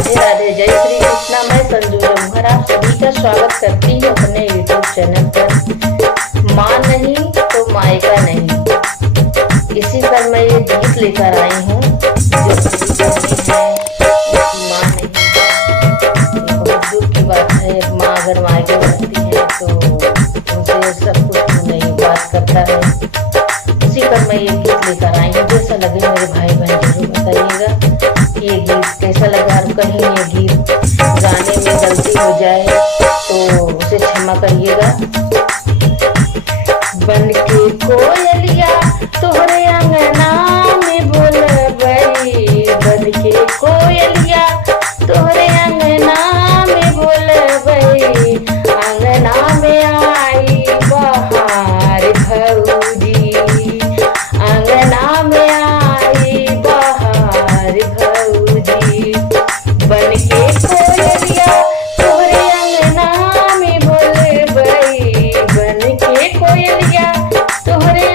राधे राधे, जय श्री कृष्णा। मैं संजू जमुहर आप सभी का स्वागत करती हूँ अपने यूट्यूब चैनल पर। माँ नहीं तो मायका नहीं, इसी पर मैं ये गीत लेकर आई हूँ जो मेरी माँ नहीं। बहुत दुख की बात है, माँ अगर मायके रहती है तो उनसे सब कुछ नहीं बात करता है। उसी पर मैं ये गीत लेकर आई हूँ। जैसा लगे मेरे भाई बहन जरूर बताइएगा ये गीत कैसा लगा। और कहीं ये गीत गाने में गलती हो जाए तो उसे क्षमा करिएगा। बन के कोयलिया तोहरे अंगना में बोलबई, बन के कोयलिया तोहरे अंगना में बोलबई, अंगना में आई बहार भौजी, अंगना में आई बहार भौजी। बन के कोयलिया तोहरे अंगना में बोलबई, बन के कोयलिया तोहरे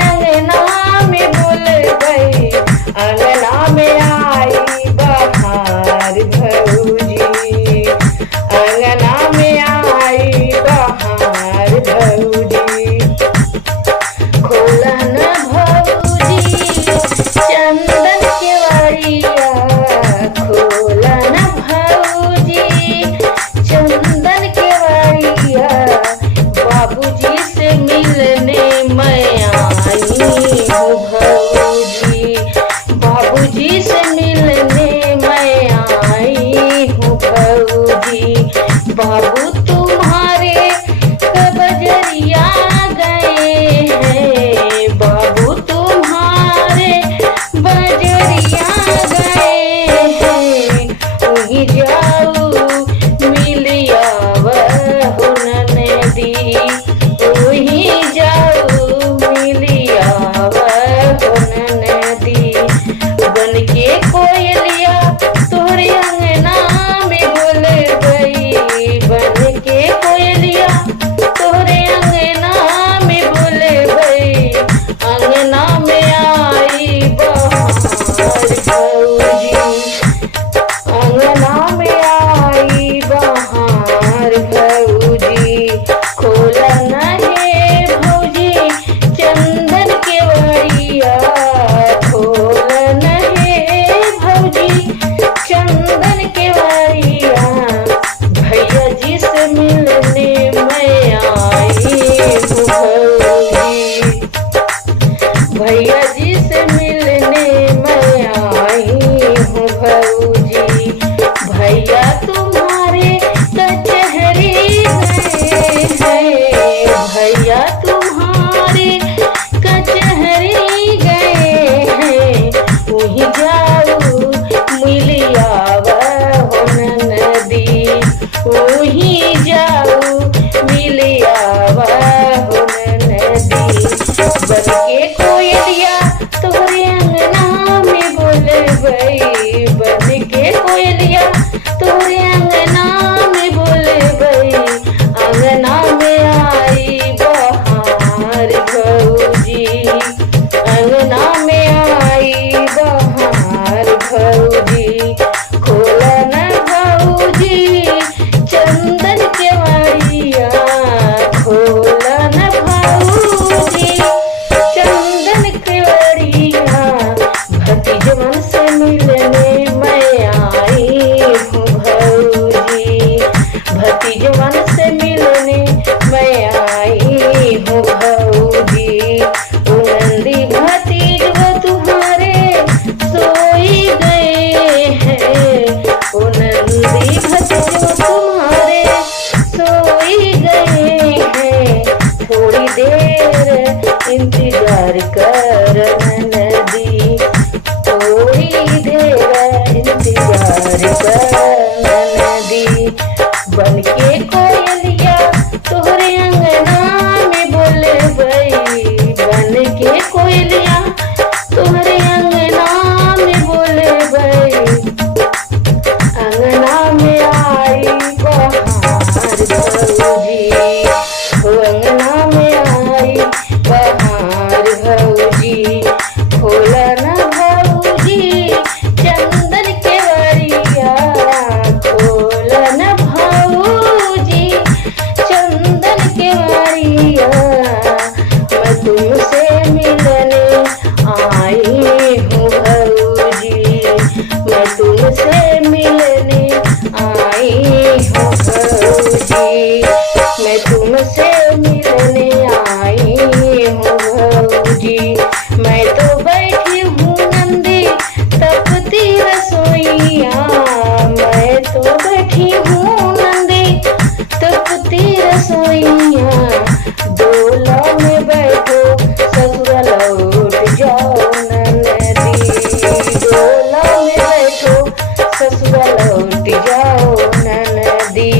लौट जाओ ननदी।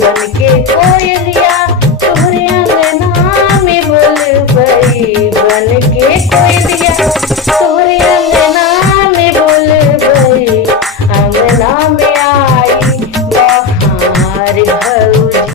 बन के कोयलिया तोहरे अंगना में बोलबई, बन के कोयलिया तोहरे अंगना में बोलबई। अंगना में आई बहार